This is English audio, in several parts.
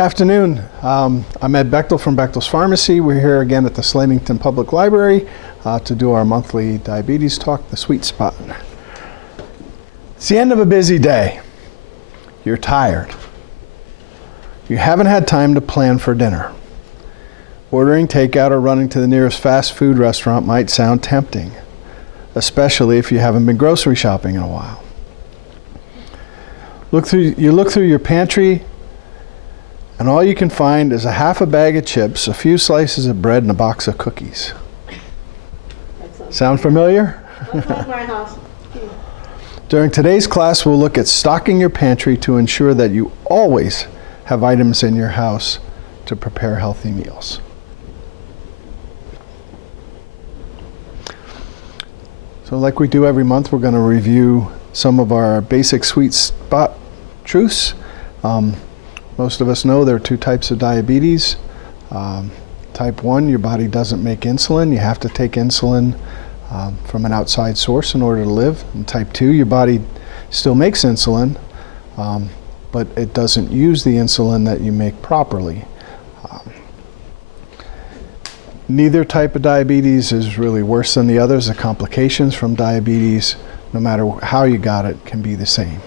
Afternoon. I'm Ed Bechtel from Bechtel's Pharmacy. We're here again at the Slatington Public Library to do our monthly diabetes talk, The Sweet Spot. It's the end of a busy day. You're tired. You haven't had time to plan for dinner. Ordering takeout or running to the nearest fast food restaurant might sound tempting, especially if you haven't been grocery shopping in a while. You look through your pantry, and all you can find is a half a bag of chips, a few slices of bread, and a box of cookies. Sound familiar? That's like my house. During today's class, we'll look at stocking your pantry to ensure that you always have items in your house to prepare healthy meals. So like we do every month, we're going to review some of our basic sweet spot truths. Most of us know there are two types of diabetes. Type 1, your body doesn't make insulin. You have to take insulin from an outside source in order to live. And type 2, your body still makes insulin, but it doesn't use the insulin that you make properly. Neither type of diabetes is really worse than the others. The complications from diabetes, no matter how you got it, can be the same.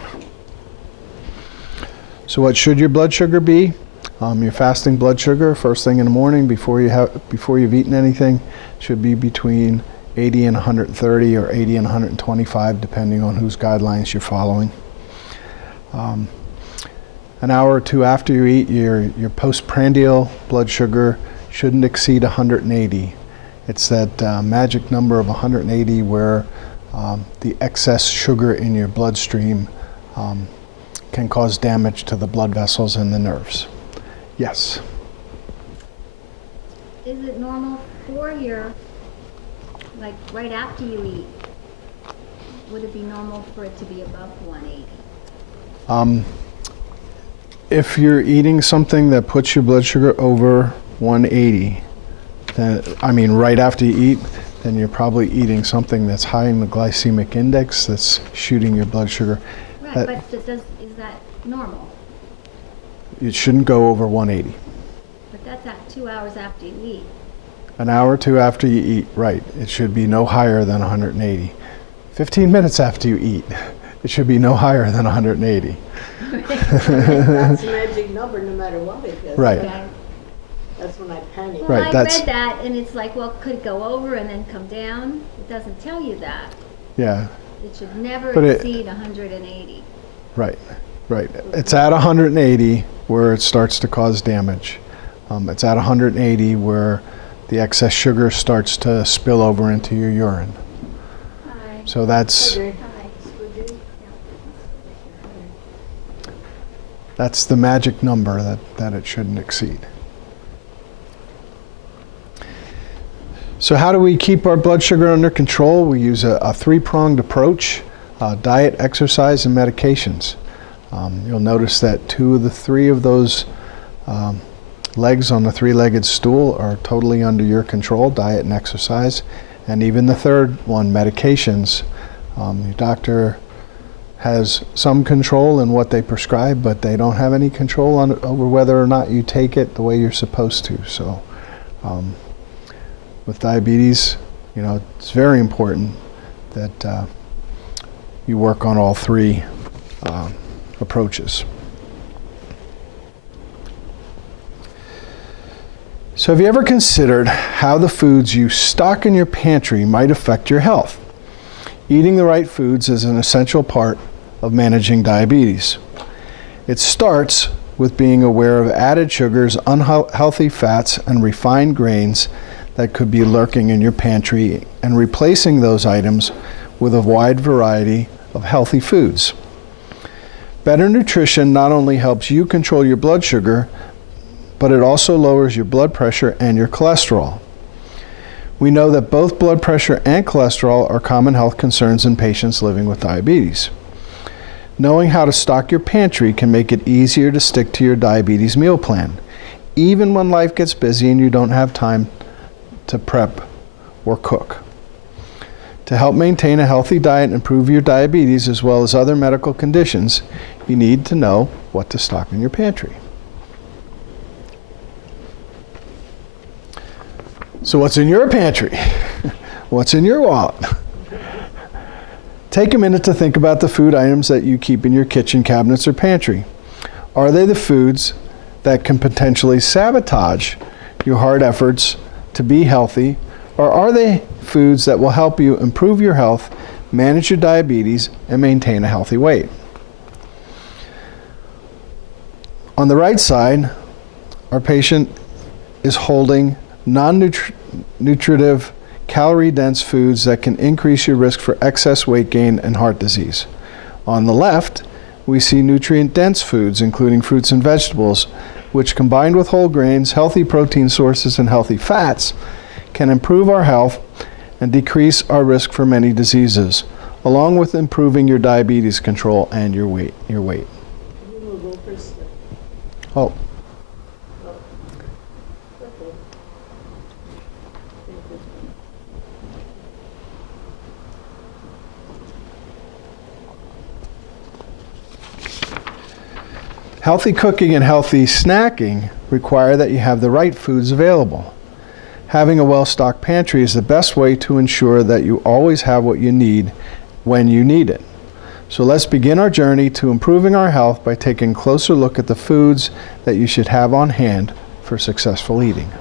So what should your blood sugar be? Your fasting blood sugar, first thing in the morning before you've eaten anything, should be between 80 and 130 or 80 and 125, depending on whose guidelines you're following. An hour or two after you eat, your postprandial blood sugar shouldn't exceed 180. It's that magic number of 180 where the excess sugar in your bloodstream can cause damage to the blood vessels and the nerves. Yes? Is it normal for your, like right after you eat, would it be normal for it to be above 180? If you're eating something that puts your blood sugar over 180, then, right after you eat, then you're probably eating something that's high in the glycemic index that's shooting your blood sugar. Right, but is that normal? It shouldn't go over 180. But that's at 2 hours after you eat. An hour or two after you eat, right. It should be no higher than 180. 15 minutes after you eat, it should be no higher than 180. That's the magic number no matter what it is. Right. Okay. That's when I panic. Well, Right, I that's- read that and it's like, well, could it go over and then come down? It doesn't tell you that. Yeah, It should never But exceed 180. right. It's at 180 where it starts to cause damage. It's at 180 where the excess sugar starts to spill over into your urine. Hi. So that's the magic number that it shouldn't exceed. So how do we keep our blood sugar under control? We use a three-pronged approach: diet, exercise, and medications. You'll notice that two of the three of those legs on the three-legged stool are totally under your control: diet and exercise. And even the third one, medications. Your doctor has some control in what they prescribe, but they don't have any control over whether or not you take it the way you're supposed to. So with diabetes, it's very important that you work on all three approaches. So have you ever considered how the foods you stock in your pantry might affect your health? Eating the right foods is an essential part of managing diabetes. It starts with being aware of added sugars, unhealthy fats, and refined grains that could be lurking in your pantry, and replacing those items with a wide variety of healthy foods. Better nutrition not only helps you control your blood sugar, but it also lowers your blood pressure and your cholesterol. We know that both blood pressure and cholesterol are common health concerns in patients living with diabetes. Knowing how to stock your pantry can make it easier to stick to your diabetes meal plan, even when life gets busy and you don't have time to prep or cook. To help maintain a healthy diet and improve your diabetes as well as other medical conditions, you need to know what to stock in your pantry. So what's in your pantry? What's in your wallet? Take a minute to think about the food items that you keep in your kitchen cabinets or pantry. Are they the foods that can potentially sabotage your hard efforts to be healthy, or are they foods that will help you improve your health, manage your diabetes, and maintain a healthy weight? On the right side, our patient is holding non-nutritive, calorie-dense foods that can increase your risk for excess weight gain and heart disease. On the left, we see nutrient-dense foods, including fruits and vegetables, which combined with whole grains, healthy protein sources, and healthy fats, can improve our health and decrease our risk for many diseases, along with improving your diabetes control and your weight. Oh. Healthy cooking and healthy snacking require that you have the right foods available. Having a well-stocked pantry is the best way to ensure that you always have what you need when you need it. So let's begin our journey to improving our health by taking a closer look at the foods that you should have on hand for successful eating.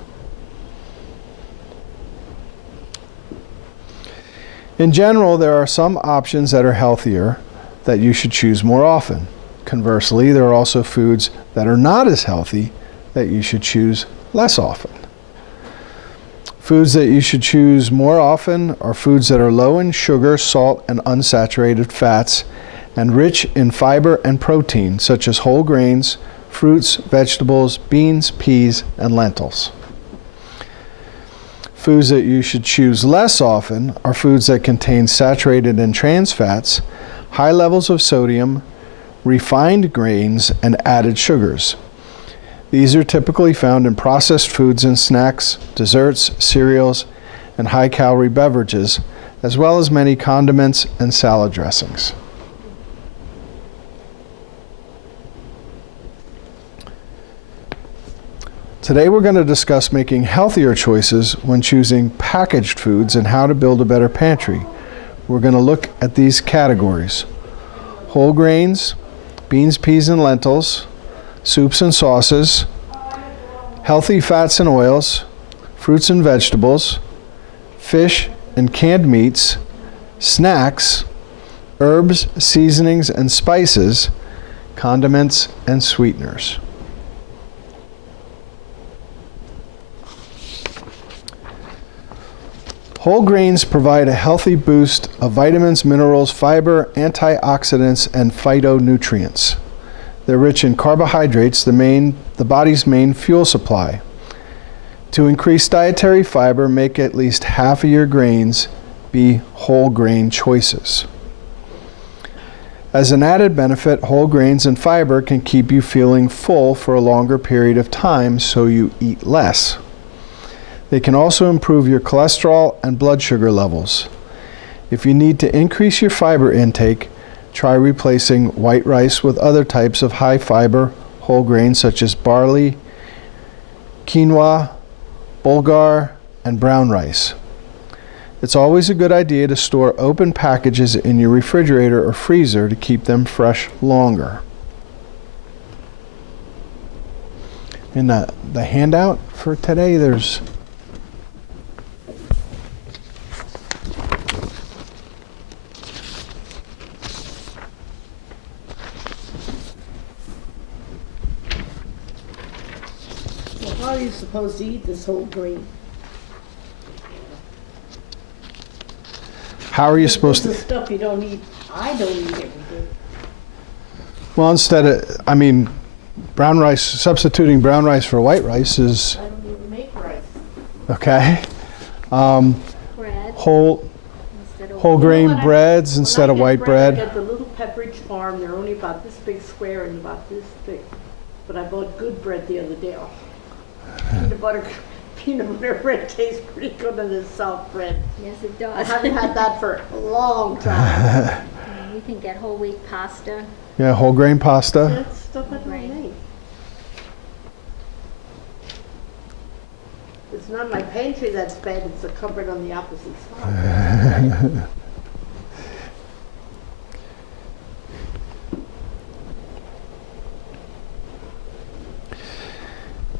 In general, there are some options that are healthier that you should choose more often. Conversely, there are also foods that are not as healthy that you should choose less often. Foods that you should choose more often are foods that are low in sugar, salt, and unsaturated fats, and rich in fiber and protein, such as whole grains, fruits, vegetables, beans, peas, and lentils. Foods that you should choose less often are foods that contain saturated and trans fats, high levels of sodium, refined grains, and added sugars. These are typically found in processed foods and snacks, desserts, cereals, and high-calorie beverages, as well as many condiments and salad dressings. Today we're going to discuss making healthier choices when choosing packaged foods and how to build a better pantry. We're going to look at these categories: whole grains, beans, peas, and lentils, soups and sauces, healthy fats and oils, fruits and vegetables, fish and canned meats, snacks, herbs, seasonings and spices, condiments, and sweeteners. Whole grains provide a healthy boost of vitamins, minerals, fiber, antioxidants, and phytonutrients. They're rich in carbohydrates, the body's main fuel supply. To increase dietary fiber, make at least half of your grains be whole grain choices. As an added benefit, whole grains and fiber can keep you feeling full for a longer period of time, so you eat less. They can also improve your cholesterol and blood sugar levels. If you need to increase your fiber intake, try replacing white rice with other types of high fiber whole grains such as barley, quinoa, bulgur, and brown rice. It's always a good idea to store open packages in your refrigerator or freezer to keep them fresh longer. In the handout for today, there's How are you supposed to eat this whole grain? how are you supposed This to? is stuff you don't eat. I don't eat every day. Well, instead of, brown rice, substituting brown rice for white rice is I don't even make rice. okay. Bread Whole instead of whole You know grain what breads instead of when I white get bread. I get the little Pepperidge Farm. They're only about this big square and about this thick. But I bought good bread the other day. Oh, peanut butter bread tastes pretty good in this soft bread. Yes, it I does. haven't had that for a long time. You can get whole wheat pasta. Yeah, whole grain pasta. That's stuff I don't Right. make. It's not my pantry that's bad, it's the cupboard on the opposite side.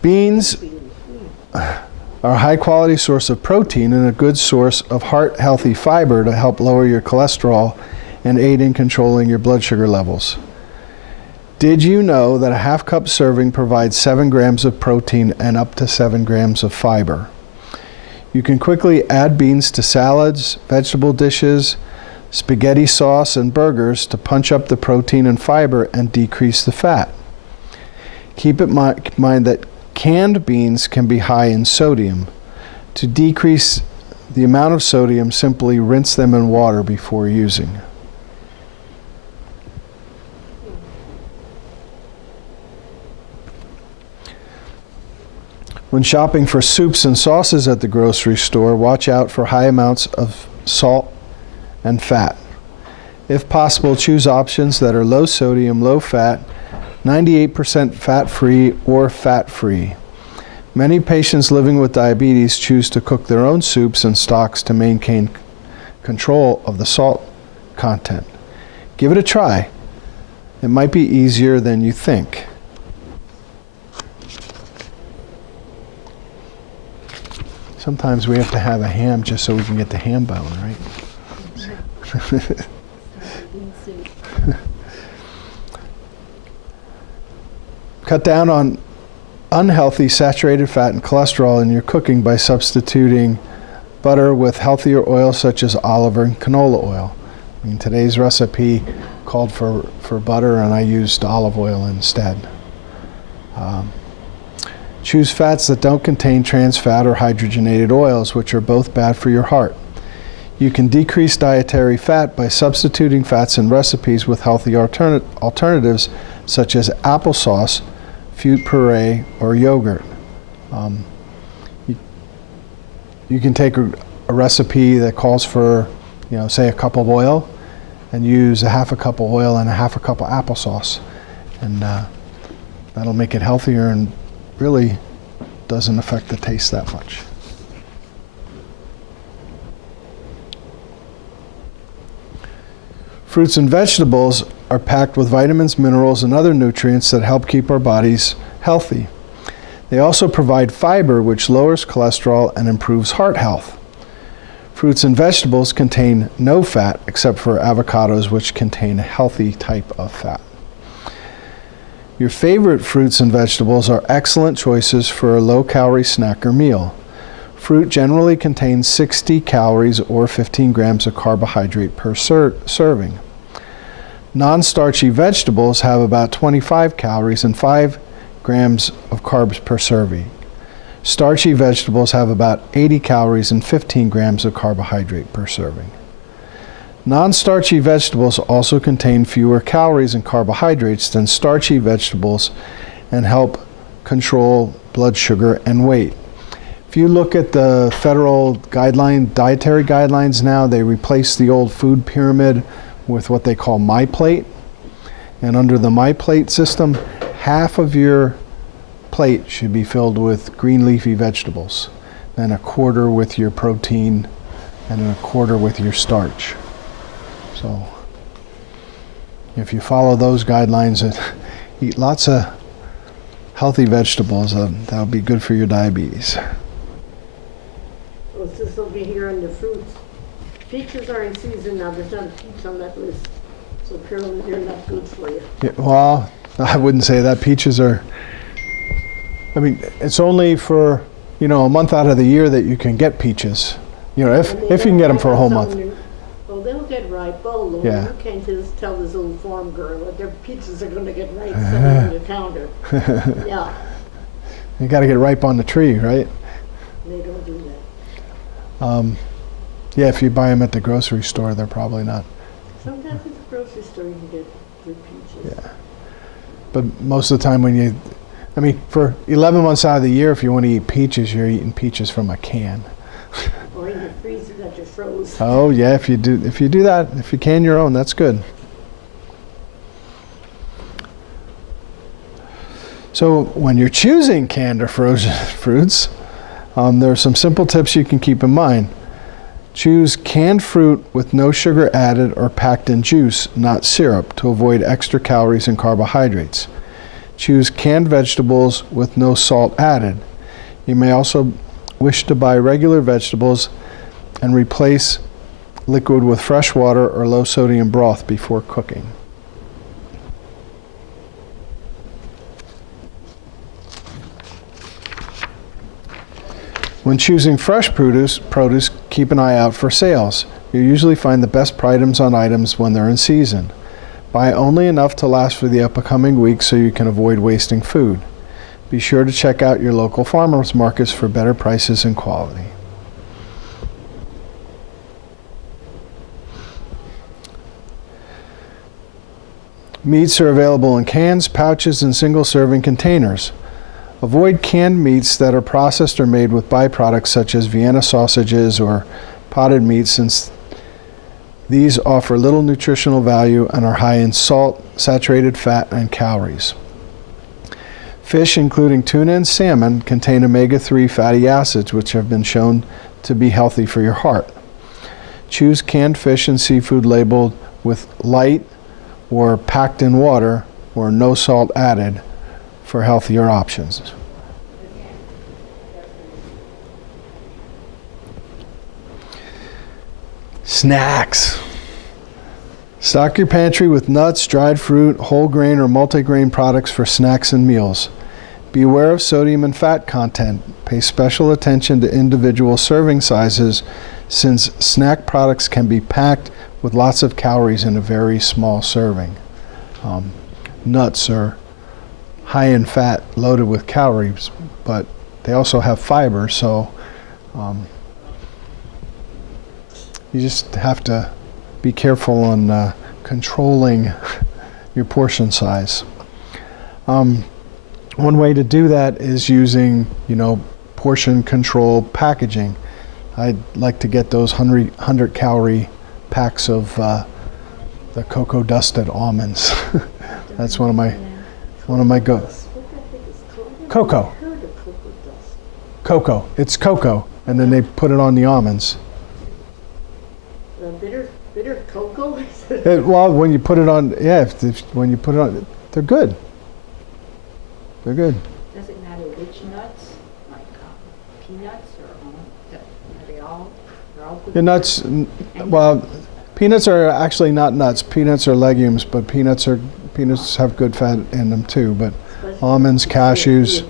Beans are a high-quality source of protein and a good source of heart-healthy fiber to help lower your cholesterol and aid in controlling your blood sugar levels. Did you know that a half-cup serving provides 7 grams of protein and up to 7 grams of fiber? You can quickly add beans to salads, vegetable dishes, spaghetti sauce, and burgers to punch up the protein and fiber and decrease the fat. Keep in mind that canned beans can be high in sodium. To decrease the amount of sodium, simply rinse them in water before using. When shopping for soups and sauces at the grocery store, watch out for high amounts of salt and fat. If possible, choose options that are low sodium, low fat, 98% fat-free or fat-free. Many patients living with diabetes choose to cook their own soups and stocks to maintain control of the salt content. Give it a try. It might be easier than you think. Sometimes we have to have a ham just so we can get the ham bone, right? Cut down on unhealthy saturated fat and cholesterol in your cooking by substituting butter with healthier oils such as olive and canola oil. I mean, today's recipe called for butter, and I used olive oil instead. Choose fats that don't contain trans fat or hydrogenated oils, which are both bad for your heart. You can decrease dietary fat by substituting fats in recipes with healthy alternatives such as applesauce, fruit puree, or yogurt. You can take a recipe that calls for, say a cup of oil, and use a half a cup of oil and a half a cup of applesauce, and that'll make it healthier and really doesn't affect the taste that much. Fruits and vegetables are packed with vitamins, minerals, and other nutrients that help keep our bodies healthy. They also provide fiber, which lowers cholesterol and improves heart health. Fruits and vegetables contain no fat, except for avocados, which contain a healthy type of fat. Your favorite fruits and vegetables are excellent choices for a low-calorie snack or meal. Fruit generally contains 60 calories or 15 grams of carbohydrate per serving. Non-starchy vegetables have about 25 calories and 5 grams of carbs per serving. Starchy vegetables have about 80 calories and 15 grams of carbohydrate per serving. Non-starchy vegetables also contain fewer calories and carbohydrates than starchy vegetables and help control blood sugar and weight. If you look at the federal dietary guidelines now, they replace the old food pyramid with what they call My Plate. And under the My Plate system, half of your plate should be filled with green leafy vegetables, then a quarter with your protein, and a quarter with your starch. So if you follow those guidelines and eat lots of healthy vegetables, that'll be good for your diabetes. Well, this will be here on the fruits. Peaches are in season now. There's not a peach on that list. So apparently they're not good for you. Yeah, well, I wouldn't say that. Peaches are, it's only for, a month out of the year that you can get peaches. If you can get them for a whole month. Well, they'll get ripe. Oh, Lord, Yeah. you can't just tell this little farm girl that their peaches are going to get ripe sitting on the counter. Yeah, You got to get ripe on the tree, right? they don't do that. Yeah, if you buy them at the grocery store, they're probably not. Sometimes at the grocery store you can get good peaches. Yeah. But most of the time for 11 months out of the year, if you want to eat peaches, you're eating peaches from a can. Or in the freezer that you froze. Oh yeah, if you do that, if you can your own, that's good. So when you're choosing canned or frozen fruits, There are some simple tips you can keep in mind. Choose canned fruit with no sugar added or packed in juice, not syrup, to avoid extra calories and carbohydrates. Choose canned vegetables with no salt added. You may also wish to buy regular vegetables and replace liquid with fresh water or low sodium broth before cooking. When choosing fresh produce, keep an eye out for sales. You usually find the best items on items when they're in season. Buy only enough to last for the upcoming week so you can avoid wasting food. Be sure to check out your local farmers markets for better prices and quality. Meats are available in cans, pouches, and single-serving containers. Avoid canned meats that are processed or made with byproducts such as Vienna sausages or potted meats, since these offer little nutritional value and are high in salt, saturated fat, and calories. Fish, including tuna and salmon, contain omega-3 fatty acids, which have been shown to be healthy for your heart. Choose canned fish and seafood labeled with light or packed in water or no salt added for healthier options. Snacks. Stock your pantry with nuts, dried fruit, whole grain or multigrain products for snacks and meals. Be aware of sodium and fat content. Pay special attention to individual serving sizes, since snack products can be packed with lots of calories in a very small serving. Nuts are high in fat, loaded with calories, but they also have fiber, so you just have to be careful on controlling your portion size. One way to do that is using, portion control packaging. I'd like to get those 100 calorie packs of the cocoa dusted almonds. That's one of my cocoa. Cocoa. It's cocoa, and then they put it on the almonds. Bitter cocoa? Well, when you put it on, when you put it on, they're good. They're good. Does it matter which nuts, like peanuts, or are they all? They're all good. The nuts. Well, peanuts are actually not nuts. Peanuts are legumes, but peanuts have good fat in them too. But Especially almonds, cashews.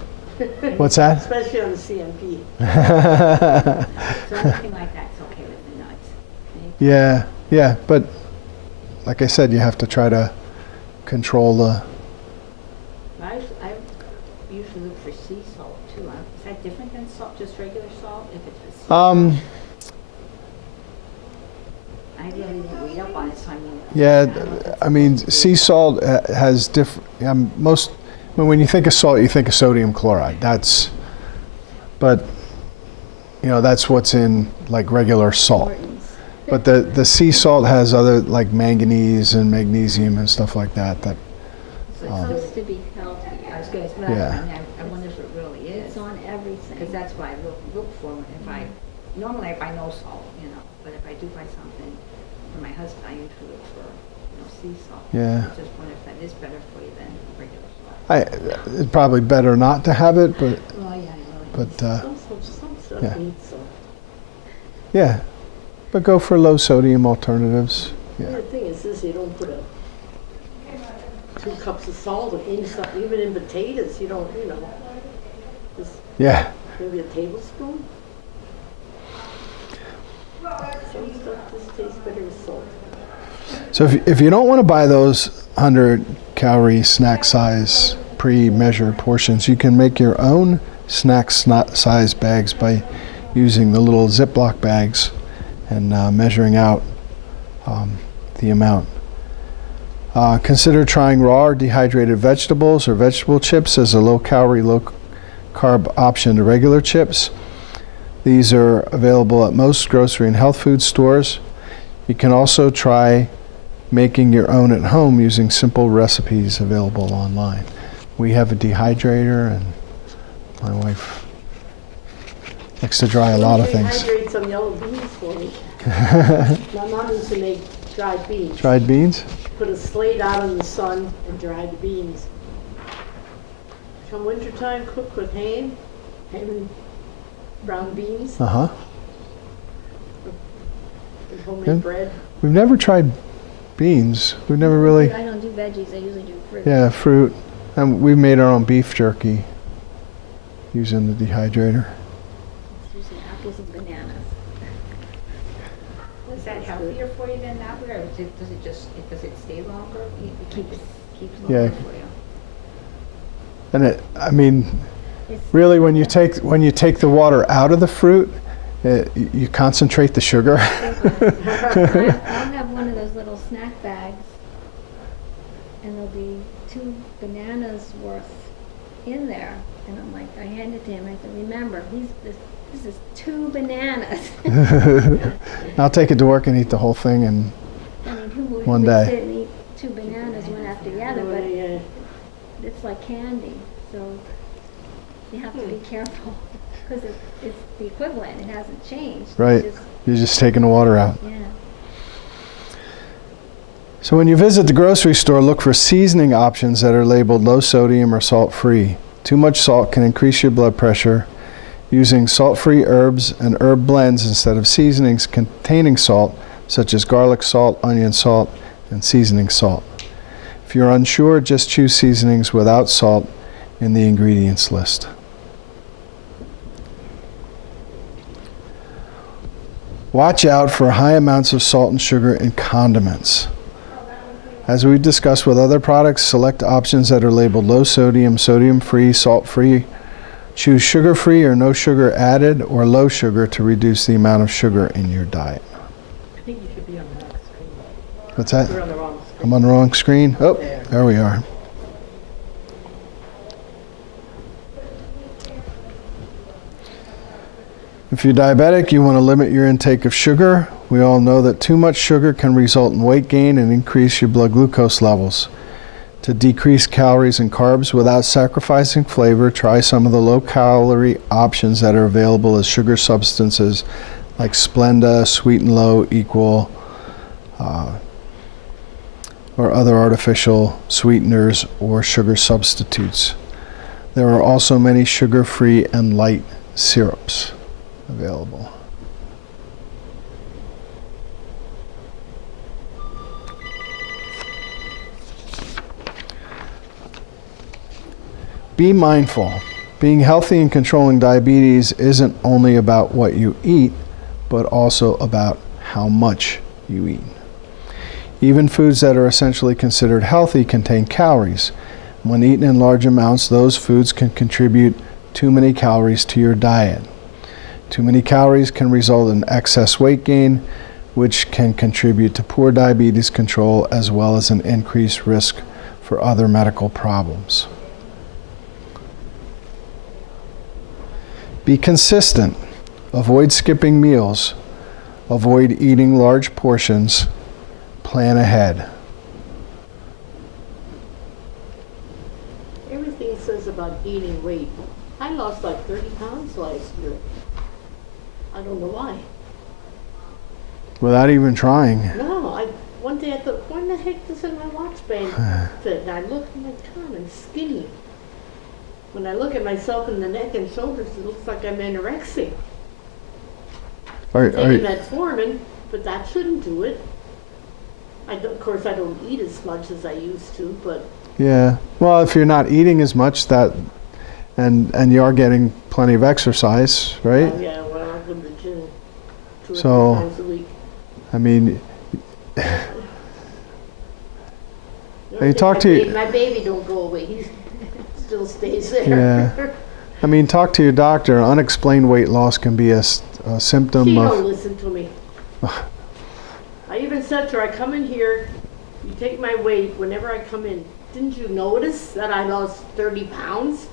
What's that? Especially on the CMP. So anything like that's okay with the nuts. Yeah, but like I said, you have to try to control the. I usually look for sea salt too. Is that different than salt, just regular salt? If it's for sea salt? I really didn't read up on it, so I mean. Yeah, I mean, sea salt has different. When you think of salt, you think of sodium chloride. But that's what's in like regular salt. But the sea salt has other like manganese and magnesium and stuff like that. So it's supposed to be healthy. I was going to say, I wonder if it really is. It's on everything. Because that's what I look for normally if I know salt, but if I do buy something for my husband, I usually look for, sea salt. Yeah. I just wonder if that is better for you than regular salt. It's probably better not to have it, but Well, yeah, Some stuff yeah. needs some. yeah, but go for low sodium alternatives. The Yeah, thing is this, you don't put 2 cups of salt in stuff, even in potatoes, you don't, just yeah. maybe a tablespoon. Some stuff just tastes better with salt. So if you don't want to buy those 100 calorie snack size pre-measured portions, you can make your own snack size bags by using the little Ziploc bags and measuring out the amount. Consider trying raw or dehydrated vegetables or vegetable chips as a low-calorie, low-carb option to regular chips. These are available at most grocery and health food stores. You can also try making your own at home using simple recipes available online. We have a dehydrator, and my wife Likes to dry a lot of things. Hydrate some yellow beans for me. My mom used to make dried beans. Dried beans? Put a slate out in the sun and dry the beans. Come wintertime, cook with ham and brown beans Uh-huh. and homemade Good. bread. We've never tried beans. We've never really, I don't do veggies, I usually do fruit. yeah, fruit. And we made our own beef jerky using the dehydrator. It's usually apples and bananas. Is that healthier for you than that way, or does it stay longer? It keeps Yeah. longer for you? And it, I mean, It's- really when you take the water out of the fruit, you concentrate the sugar. I'll have one of those little snack bags, and there'll be 2 bananas worth in there. And I'm like, I hand it to him, I said, remember, this is 2 bananas. I'll take it to work and eat the whole thing, and I mean, who would One day. sit and eat 2 bananas one after the other, but Yeah. it's like candy, so you have to be careful, because it's the equivalent, it hasn't changed. It's Right. just- you're just taking the water out. yeah. So when you visit the grocery store, look for seasoning options that are labeled low sodium or salt free. Too much salt can increase your blood pressure. Using salt-free herbs and herb blends instead of seasonings containing salt, such as garlic salt, onion salt, and seasoning salt. If you're unsure, just choose seasonings without salt in the ingredients list. Watch out for high amounts of salt and sugar in condiments. As we've discussed with other products, select options that are labeled low sodium, sodium-free, salt-free. Choose sugar-free or no sugar added or low sugar to reduce the amount of sugar in your diet. I think you should be on the next screen. What's that? You're on the wrong screen. I'm on the wrong screen. Oh, There. there we are. If you're diabetic, you want to limit your intake of sugar. We all know that too much sugar can result in weight gain and increase your blood glucose levels. To decrease calories and carbs without sacrificing flavor, try some of the low-calorie options that are available as sugar substances like Splenda, Sweet and Low, Equal, or other artificial sweeteners or sugar substitutes. There are also many sugar-free and light syrups available. Be mindful. Being healthy and controlling diabetes isn't only about what you eat, but also about how much you eat. Even foods that are essentially considered healthy contain calories. When eaten in large amounts, those foods can contribute too many calories to your diet. Too many calories can result in excess weight gain, which can contribute to poor diabetes control as well as an increased risk for other medical problems. Be consistent. Avoid skipping meals. Avoid eating large portions. Plan ahead. Everything says about gaining weight. I lost like 30 pounds last year. I don't know why. Without even trying. No, one day I thought, when the heck does my watch band fit? And I looked and I'm like, God, I'm skinny. When I look at myself in the neck and shoulders, it looks like I'm anorexic. I'm taking metformin, but that shouldn't do it. Of course, I don't eat as much as I used to, but Yeah. Well, if you're not eating as much, and you are getting plenty of exercise, right? yeah, well, I go to the gym 2 or 3 So- times a week. I mean, The Hey, only talk thing, to my baby don't go away. He still stays there. Yeah. I mean, talk to your doctor. Unexplained weight loss can be a symptom She of. don't listen to me. I even said to her, I come in here, you take my weight whenever I come in. Didn't you notice that I lost 30 pounds?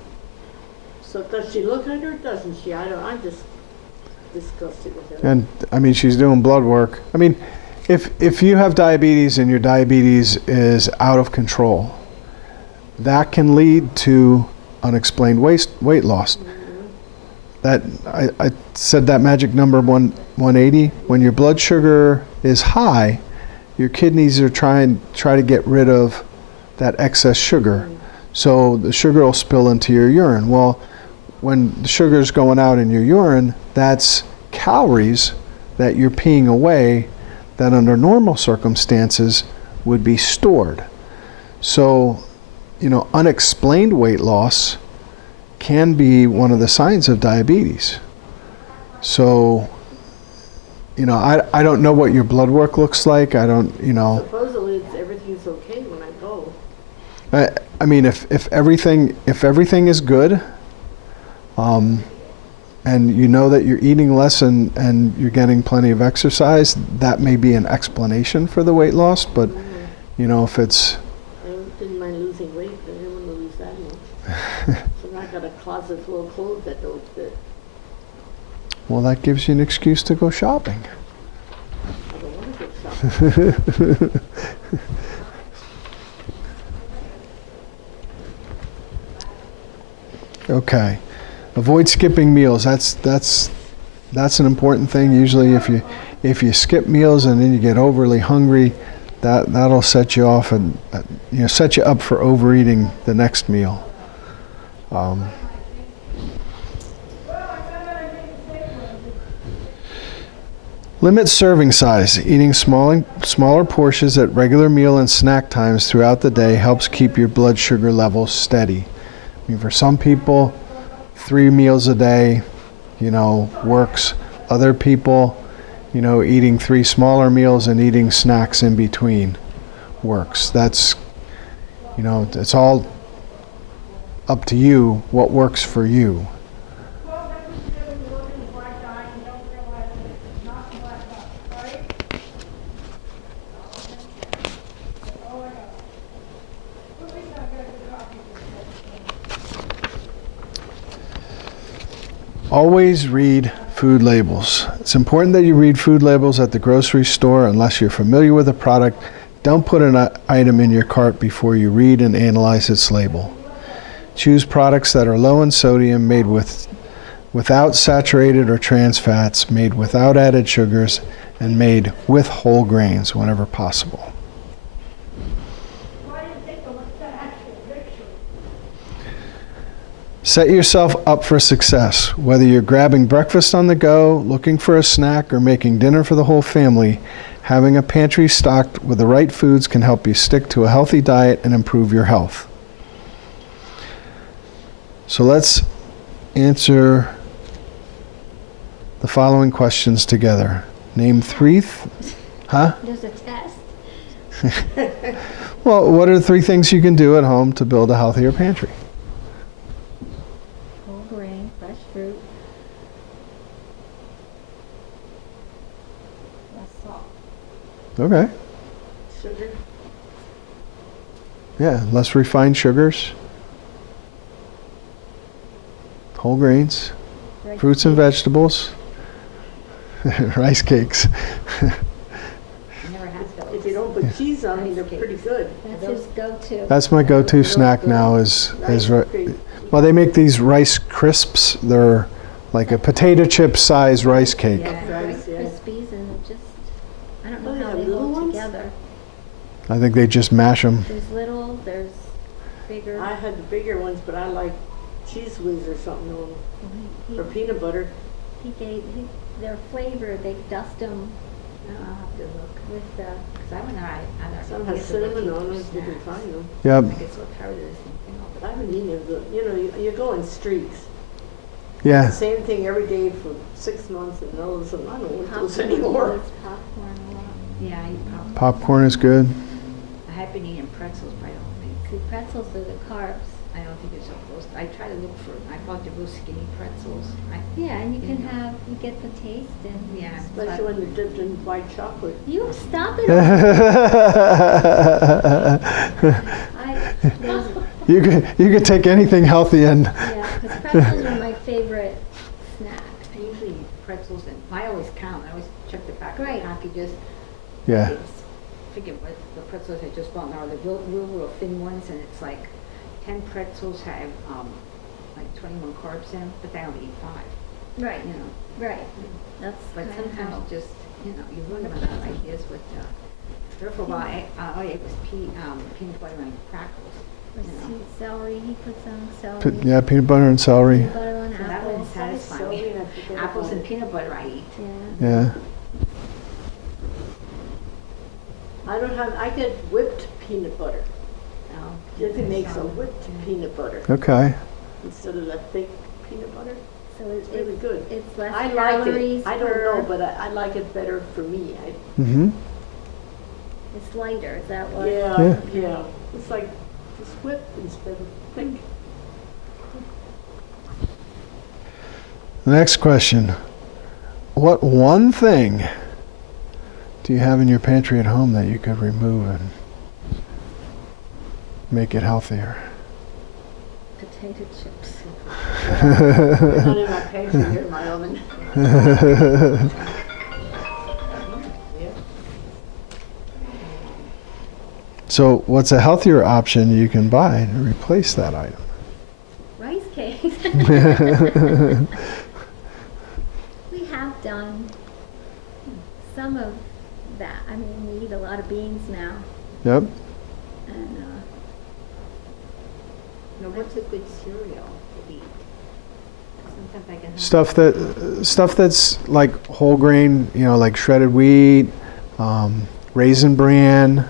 So does she look at her? Doesn't she? I'm just disgusted with her. And I mean, she's doing blood work. I mean, if you have diabetes and your diabetes is out of control, that can lead to unexplained weight loss. I said that magic number 180. When your blood sugar is high, your kidneys are try to get rid of that excess sugar. So the sugar will spill into your urine. Well, when the sugar is going out in your urine, that's calories that you're peeing away that under normal circumstances would be stored. So, unexplained weight loss can be one of the signs of diabetes. So, I don't know what your blood work looks like. I don't, Supposedly everything's okay when I go. I mean, if everything is good, and you know that you're eating less and you're getting plenty of exercise, that may be an explanation for the weight loss. But if it's I didn't mind losing weight, but I didn't want to lose that much. So now I got a closet full of clothes that don't fit. well, that gives you an excuse to go shopping. I don't want to go shopping. Okay. Avoid skipping meals. That's an important thing. Usually if you skip meals and then you get overly hungry, that'll set you off and set you up for overeating the next meal. Limit serving size. Eating smaller portions at regular meal and snack times throughout the day helps keep your blood sugar levels steady. I mean, for some people, 3 meals a day, works. Other people, eating 3 smaller meals and eating snacks in between works. That's, it's all up to you what works for you. Always read food labels. It's important that you read food labels at the grocery store unless you're familiar with the product. Don't put an item in your cart before you read and analyze its label. Choose products that are low in sodium, made without saturated or trans fats, made without added sugars, and made with whole grains whenever possible. Set yourself up for success. Whether you're grabbing breakfast on the go, looking for a snack, or making dinner for the whole family, having a pantry stocked with the right foods can help you stick to a healthy diet and improve your health. So let's answer the following questions together. Name 3. There's a test. Well, what are the 3 things you can do at home to build a healthier pantry? Whole grain, fresh fruit. Less salt. Okay. Sugar. Yeah, less refined sugars, whole grains, Rice fruits and cake. vegetables, rice cakes. Never had those. If you don't put cheese on them, they're pretty good. That's his go-to. That's my go-to snack now is Great. well, they make these rice crisps. They're like a potato chip size rice cake. Yeah. Rice, yeah. Krispies and just, I don't know Oh, they how have they little hold ones? together. I think they just mash them. There's little, there's bigger. I had the bigger ones, but I like cheese whiz or something on them, or peanut butter. They're flavored, they dust them I'll have to look. with the, Because I went out. Some have cinnamon on them, you can find them. Yep. I get so tired of the same thing all the But I time. haven't eaten it good. You go in streaks. Yeah. Same thing every day for 6 months, and all of a sudden, I don't want those popcorn, anymore. it's popcorn a lot. Yeah, I eat popcorn. Popcorn is good. I have been eating pretzels, but I don't think, See, pretzels are the carbs. I don't think it's supposed, I try to look for, I bought the real skinny pretzels. Yeah, and you can Yeah. you get the taste and. Yeah. Especially when they're dipped in white chocolate. You stop it. There's- you could take anything healthy and yeah, because pretzels are my favorite snack. I usually eat pretzels and, I always count, I always check the back of the Great. packages. yeah. Forget what the pretzels I just bought now, the real thin ones, and it's like 10 pretzels have like 21 carbs in, but they only eat 5. Right, you know. right. That's But kind of sometimes how. you just, you know, you run out of ideas with, there for a while, all I ate was peanut butter and crackers, Or you know. sweet celery, he puts on celery. Yeah, peanut butter and celery. Peanut butter on So that apples. wouldn't satisfy So me. we have to get Apples about and it. peanut butter I eat. Yeah. Yeah. I get whipped peanut butter. Oh, Jesse makes a so, whipped yeah. peanut butter Okay. instead of that fake peanut butter. So It's really good. it's less I like calories it. I don't per- know, but I like it better for me. Mm-hmm. It's lighter, is that what? Yeah, yeah. It's like just whip instead of thick. Next question. What one thing do you have in your pantry at home that you could remove and make it healthier? Potato chips. Not in my pantry, here in my oven. Yeah. So what's a healthier option you can buy to replace that item? Rice cakes. We have done some of that. I mean, we eat a lot of beans now, Yep. and Now, what's a good cereal to eat? Sometimes I can have. Stuff that's like whole grain, like shredded wheat, raisin bran.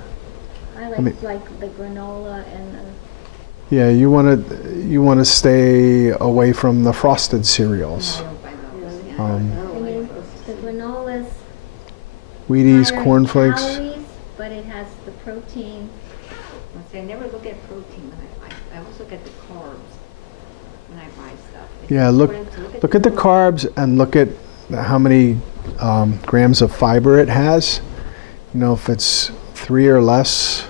I like mean- the granola and the. Yeah, you want to stay away from the frosted cereals. No, I don't buy those, yeah. I Um, don't I like mean, those. the granola's Wheaties, higher in cornflakes. calories, but it has the protein. I never look at protein when I buy. I always look at the carbs when I buy stuff. It's Yeah, look important to at the carbs and look at how many grams of fiber it has. If it's 3 or less,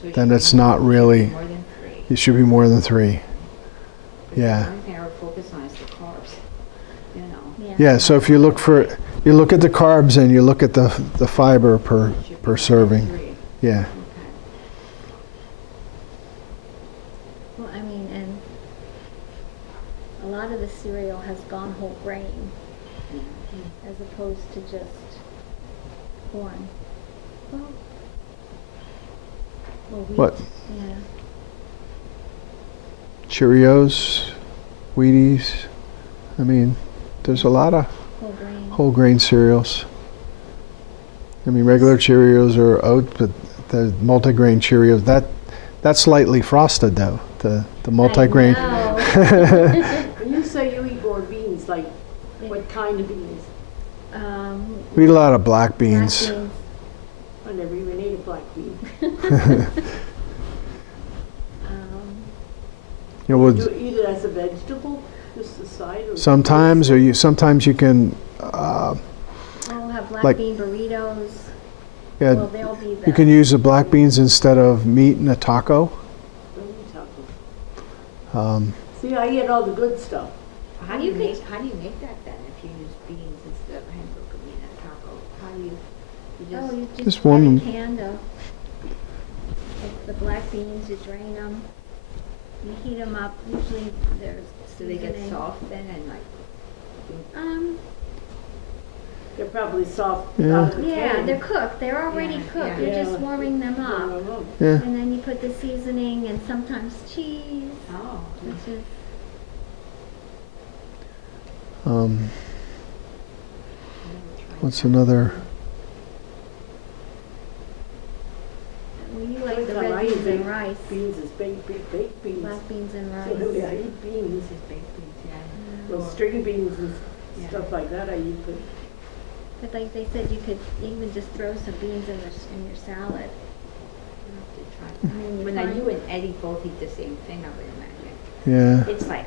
So it then should it's be not really. more than 3. It should be more than 3. Because Yeah. the only thing I ever focus on is the carbs, you know. Yeah. So if you look at the carbs and you look at the fiber It should be per more than serving. 3. Yeah. Okay. Well, I mean, and a lot of the cereal has gone whole grain Yeah. as opposed to just corn. Well, wheat. What? Yeah. Cheerios, Wheaties. I mean, there's a lot of Whole grain. whole grain cereals. I mean, regular Cheerios are oat, but the multigrain Cheerios, that's slightly frosted though. The multigrain. I know. When you say you eat more beans, like what kind of beans? We eat a lot of black black beans. I never even ate a black bean. You know, Do you eat it as a vegetable, just the side? Or sometimes you can. Oh, have black Like- bean burritos. Yeah, Well, they'll be the. you can use the black beans instead of meat in a taco. Don't eat tacos. Um, See, I eat all the good stuff. How do you make that then, if you use beans instead of hamburger meat and taco? How do you Oh, you Just just warm get a them. can of, like the black beans, you drain them, you heat them up, usually there's do they get seasoning. soft then and like? They're probably soft Yeah. out of the Yeah, can. they're cooked, they're already Yeah, cooked, yeah. you're just Yeah. warming them up. yeah. And then you put the seasoning and sometimes cheese, Oh. which is, What's another? well, you like the Every time I red eat beans and rice, Beans is baked beans. black beans and So really, I rice. eat beans. This is baked beans, yeah. Well, string beans and Yeah. stuff like that I eat, but But like they said, you could even just throw some beans in your salad. I'll have to try. I mean, you When find- you and Eddie both eat the same thing, I would imagine. Yeah. It's like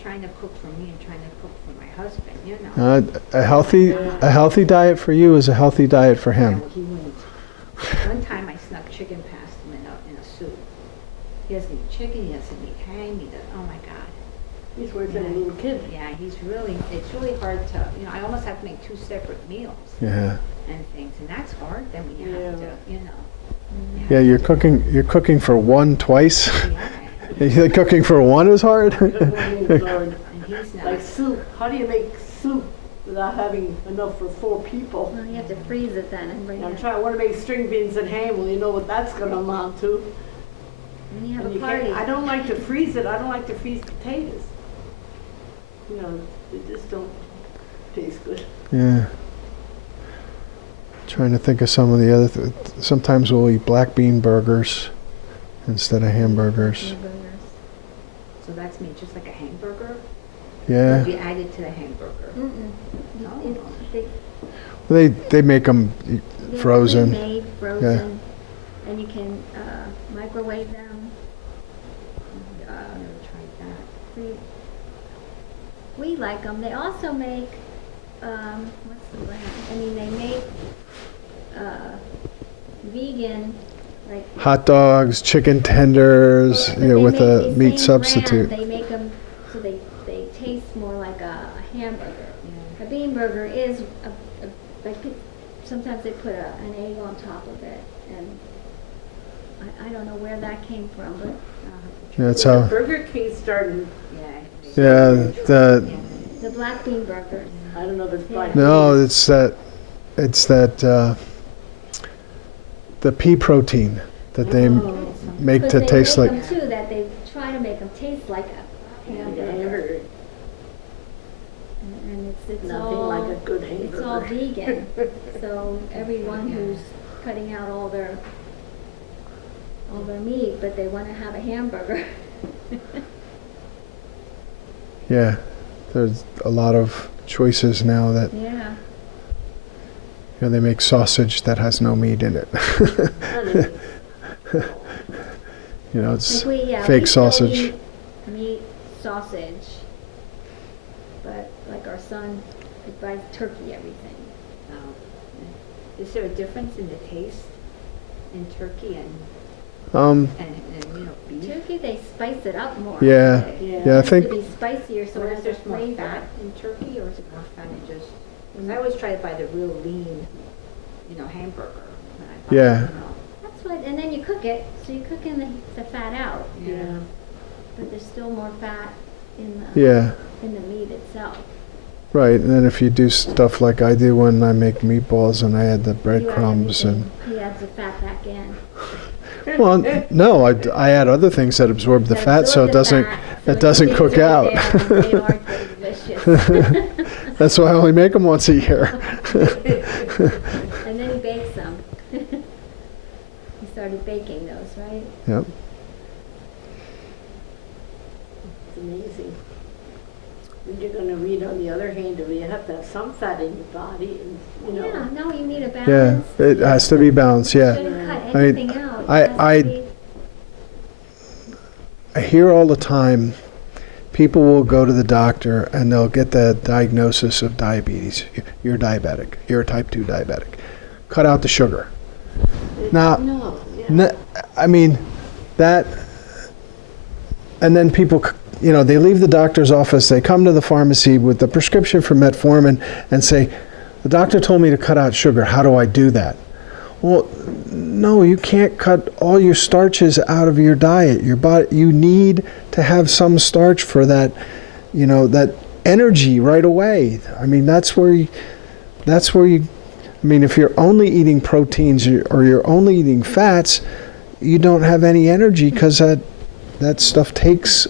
trying to cook for me and trying to cook for my husband, you know. A healthy diet for you is a healthy diet for Yeah, him. well, he wouldn't. One time I snuck chicken past him in a soup. He doesn't eat chicken, he doesn't eat ham, he does, oh my God. he's worse than a little kid. Yeah, it's really hard to, I almost have to make 2 separate meals Yeah. and things, and that's hard, then we have Yeah. to, you know. Yeah, you're cooking for one twice. Yeah. You're cooking for one is hard. Good morning, Lord. And he's not. Like soup, how do you make soup without having enough for 4 people. Well, you have to freeze it then and bring I'm it. I want to make string beans and ham, well, you know what that's gonna amount to. When you have And a you can't, party. I don't like to freeze it, I don't like to freeze potatoes. You know, they just don't taste good. Yeah. Trying to think of some of the other. Sometimes we'll eat black bean burgers instead of hamburgers. Hamburgers. So that's me, just like a hamburger? Yeah. Or do you add it to the hamburger? Mm-mm. Oh. They make them They're frozen. pre-made, frozen, and you can microwave them. I've never tried that. We like them. They also make, what's the brand? I mean, they make vegan, like. Hot dogs, chicken tenders, But you know, they with make a the meat same brand, substitute. They make them so they taste more like a hamburger. Yeah. A bean burger is like sometimes they put an egg on top of it, and I don't know where that came from, but Yeah, that's The how. Burger King started, Yeah, the black bean burgers. I don't know if it's black. no, it's that the pea protein that they Oh. make to Because taste they like. make them too, that they try to make them taste like a hamburger. Hamburger. And it's Nothing all, like a good it's all hamburger. vegan. So everyone who's cutting out all their meat, but they want to have a hamburger. Yeah, there's a lot of choices now that Yeah. you know, they make sausage that has no meat in it. You know, it's Like we fake still sausage. eat meat, sausage, but like our son, he buys turkey everything. Is there a difference in the taste in turkey and you know, beef? Turkey, they spice it up more. Yeah. It Yeah, I has think to be spicier so So it is has there a more flavor. fat in turkey, or is it more fat in just? Because I always try to buy the real lean, you know, hamburger. when I buy Yeah. it, you know. That's what, and then you cook it, so you cook in the fat out, Yeah. but there's still more fat in yeah, the meat itself. right. And then if you do stuff like I do when I make meatballs and I add the You add breadcrumbs and everything, he adds the fat back in. well, no, I add other things that absorb the That fat, so absorb it the doesn't fat, so it doesn't stays cook right out. there, and they are delicious. That's why I only make them once a year. And then he bakes them. He started baking those, right? Yep. It's amazing. When you're gonna read, on the other hand, you have to have some fat in your body, and, you know. Yeah, no, you need a Yeah, balance. it has to be balanced. Yeah. Shouldn't cut I mean, anything out. It I- has to I- be- I hear all the time people will go to the doctor and they'll get the diagnosis of diabetes. You're diabetic. You're a type 2 diabetic. Cut out the sugar. Now, No, yeah. I mean, that, and then people, you know, they leave the doctor's office, they come to the pharmacy with the prescription for metformin and say, the doctor told me to cut out sugar. How do I do that? Well, no, you can't cut all your starches out of your diet. Your body, you need to have some starch for that, you know, that energy right away. I mean, that's where you, I mean, if you're only eating proteins or you're only eating fats, you don't have any energy because that stuff takes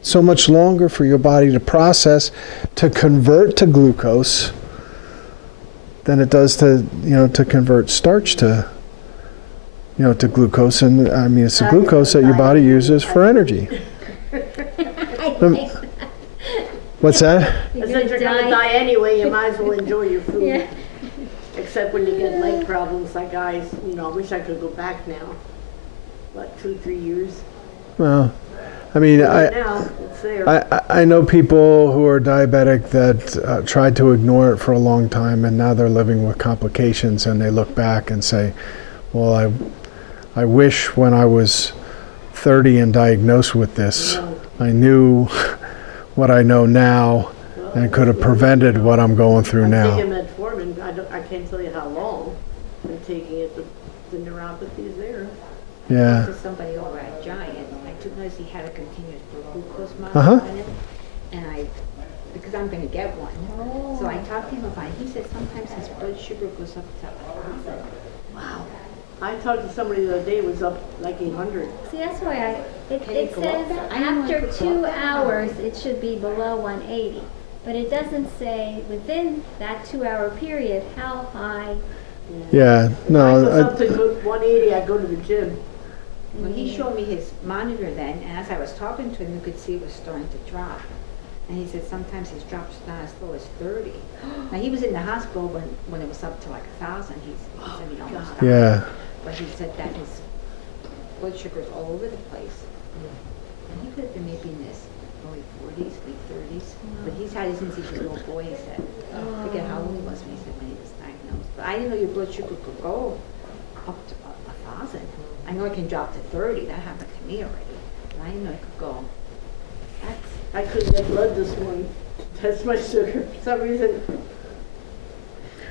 so much longer for your body to process, to convert to glucose than it does to, you know, to convert starch to, you know, to glucose. And I mean, it's the glucose that your body uses for energy. What's that? You're Since you're gonna die. die anyway, you might as well enjoy your food. Yeah. Except when you get leg problems like I, you know, I wish I could go back now. What, 2-3 years? Well, I mean, But now, it's there. I know people who are diabetic that tried to ignore it for a long time, and now they're living with complications, and they look back and say, well, I wish when I was 30 and diagnosed with this, I knew what I know now and could have prevented what I'm going through I'm now. taking metformin, I can't tell you how long I'm taking it, but the neuropathy is there. Yeah. To somebody over at Giant, I took notice he had a continuous glucose Uh-huh. monitor on it, and I because I'm gonna get one. Oh. So I talked to him about it. He said sometimes his blood sugar goes up to 1,000. Wow. I talked to somebody the other day, it was up like 800. See, that's why it Can it go up says that? I didn't know it after could go up 2 that high. hours, it should be below 180. But it doesn't say within that 2-hour period how high. Yeah, If I no, goes up to 180, I go to the gym. Well, he showed me his monitor then, and as I was talking to him, you could see it was starting to drop. And he said sometimes his drops down as low as 30. Now, he was in the hospital when it was up to like 1,000. He said he almost died. yeah. But he said that his blood sugar's all over the place. And he could have been maybe in his early 40s, late 30s. But he's had it since he was a little boy, he said. I forget how old he was when he said when he was diagnosed. But I didn't know your blood sugar could go up to 1,000. I know it can drop to 30. That happened to me already. But I didn't know it could go. That's, I couldn't get blood this morning to test my sugar for some reason.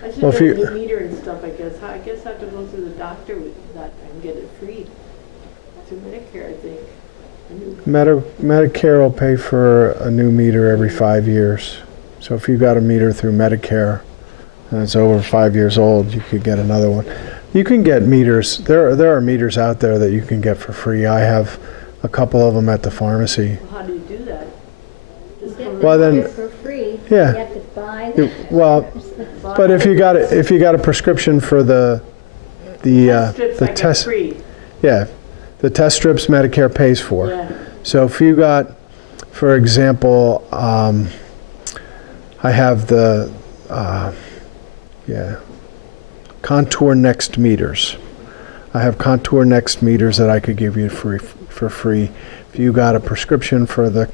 I should Well, if get a you- new meter and stuff, I guess. I guess I have to go through the doctor with that and get it free. Through Medicare, I think. A new- Medicare will pay for a new meter every 5 years. So if you got a meter through Medicare and it's over 5 years old, you could get another one. You can get meters. There are meters out there that you can get for free. I have a couple of them at the pharmacy. How do you do that? You Just get come- the Well, then- meter for free. Yeah. You have to buy the Well, but if you got a prescription for the strips I get test, free. yeah, the test strips Medicare pays for. Yeah. So if you got, for example, I have the Contour Next meters. I have Contour Next meters that I could give you for free. If you got a prescription for the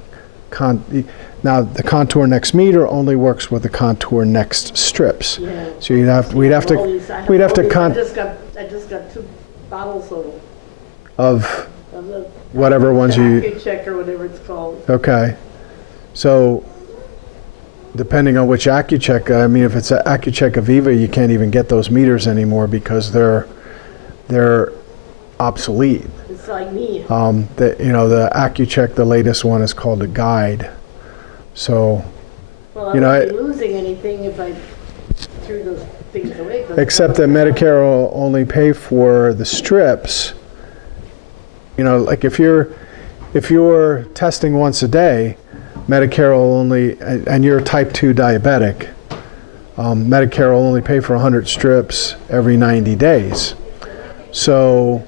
now the Contour Next meter only works with the Contour Next strips. Yeah. So we'd have All to these- I have we'd have all to these. con I just got 2 bottles of them. of Of the whatever ones you. AccuCheck or whatever it's called. Okay. So, depending on which AccuCheck, I mean, if it's an AccuCheck Aviva, you can't even get those meters anymore because they're obsolete. It's like me. The AccuCheck, the latest one is called a Guide. So, Well, I you know, wouldn't be losing anything if I threw those things away. but- except that Medicare will only pay for the strips. You know, like if you're testing once a day, Medicare will only, and you're type 2 diabetic, Medicare will only pay for 100 strips every 90 days. So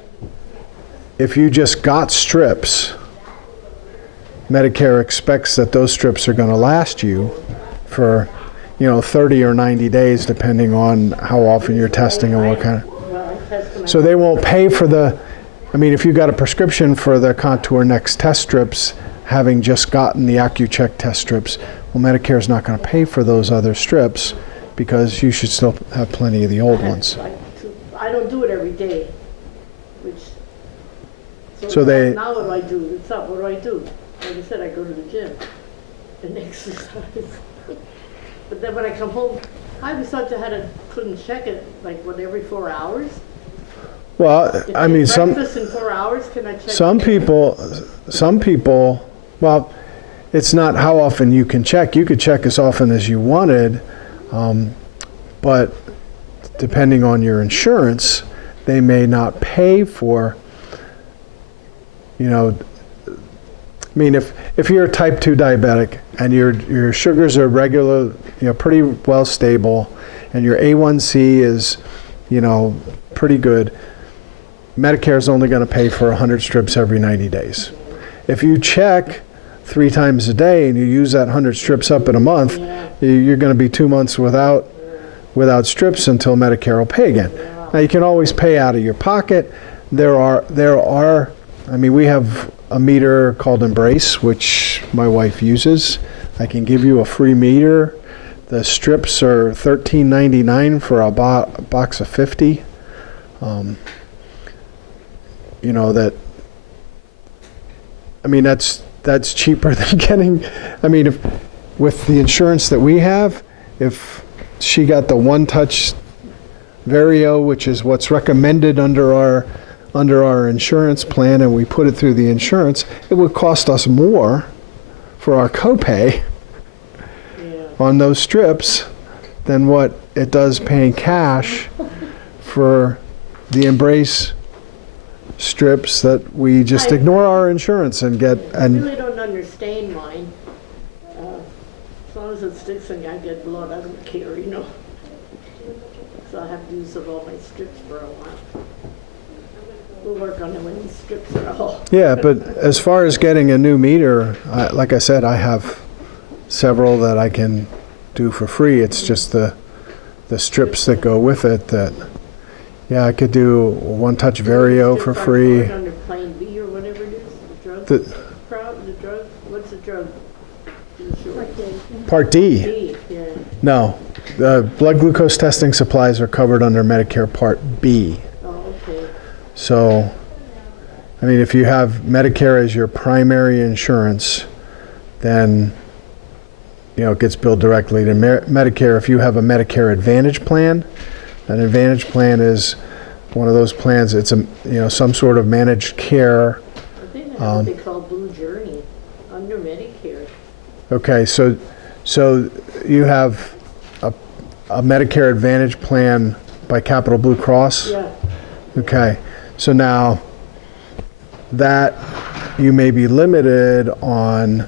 if you just got strips, Medicare expects that those strips are going to last you for, 30 or 90 days, depending on how often you're testing and what kind of. Well, I test my- So they won't pay for if you got a prescription for the Contour Next test strips, having just gotten the AccuCheck test strips, well, Medicare's not going to pay for those other strips because you should still have plenty of the old ones. I don't do it every day, which. So they- Now what do I do? It's up, what do I do? Like I said, I go to the gym and exercise. But then when I come home, I always thought couldn't check it, like, every 4 hours? Well, If I mean, breakfast in 4 hours, can I check? some people, well, it's not how often you can check. You could check as often as you wanted, but depending on your insurance, they may not pay for, I mean, if you're a type 2 diabetic and your sugars are regular, pretty well stable, and your A1C is, pretty good, Medicare is only going to pay for 100 strips every 90 days. If you check 3 times a day and you use that 100 strips up in a month, you're going to be 2 months without strips until Medicare will pay again. Now you can always pay out of your pocket. There are. I mean, we have a meter called Embrace, which my wife uses. I can give you a free meter. The strips are $13.99 for a box of 50. That's cheaper than getting. I mean, with the insurance that we have, if she got the One Touch Vario, which is what's recommended under our insurance plan, and we put it through the insurance, it would cost us more for our copay on those strips than what it does paying cash for the Embrace strips that we just ignore our insurance and get, I and really don't understand mine. As long as it sticks and I get blood, I don't care, you know. So I have to use up all my strips for a while. We'll work on it when these strips are all. yeah, but as far as getting a new meter, like I said, I have several that I can do for free. It's just the strips that go with it that, yeah, I could do One Touch Vario for free. Under Plan B or whatever it is, the drug, The the drug, what's the drug? Part D, D, yeah. no. The blood glucose testing supplies are covered under Medicare Part B. Oh, okay. So, I mean, if you have Medicare as your primary insurance, then, you know, it gets billed directly to Medicare. If you have a Medicare Advantage plan, an Advantage plan is one of those plans, it's some sort of managed care. I think they have what they call Blue Journey under Medicare. Okay, so you have a Medicare Advantage plan by Capital Blue Cross? Yeah. Okay, so now that you may be limited on,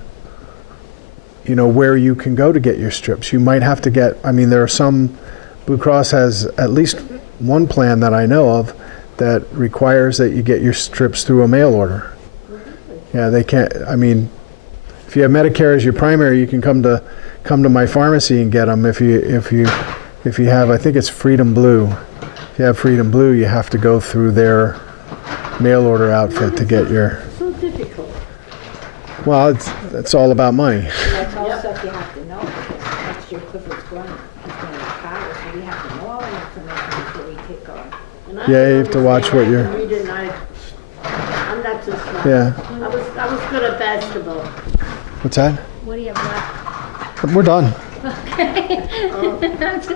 you know, where you can go to get your strips. You might have to get, I mean, there are some, Blue Cross has at least one plan that I know of that requires that you get your strips through a mail order. Yeah, they can't, I mean, if you have Medicare as your primary, you can come to my pharmacy and get them. If you have, I think it's Freedom Blue. If you have Freedom Blue, you have to go through their mail order outfit to get your. So difficult. Well, it's all about money. That's all stuff you have to know, because next year Clifford's going, he's going to retire, so we have to know all the information before we take on. And I Yeah, you don't have to watch what understand. you're. I can read it and I'm not too smart. Yeah. I was good at basketball. What's that? What do you have left? We're done. I'm just-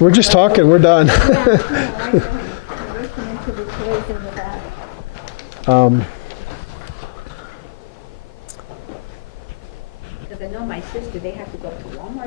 We're just talking. We're done. yeah, no, I know. I'm listening to the toys in the back. Because I know my sister, they have to go to Walmart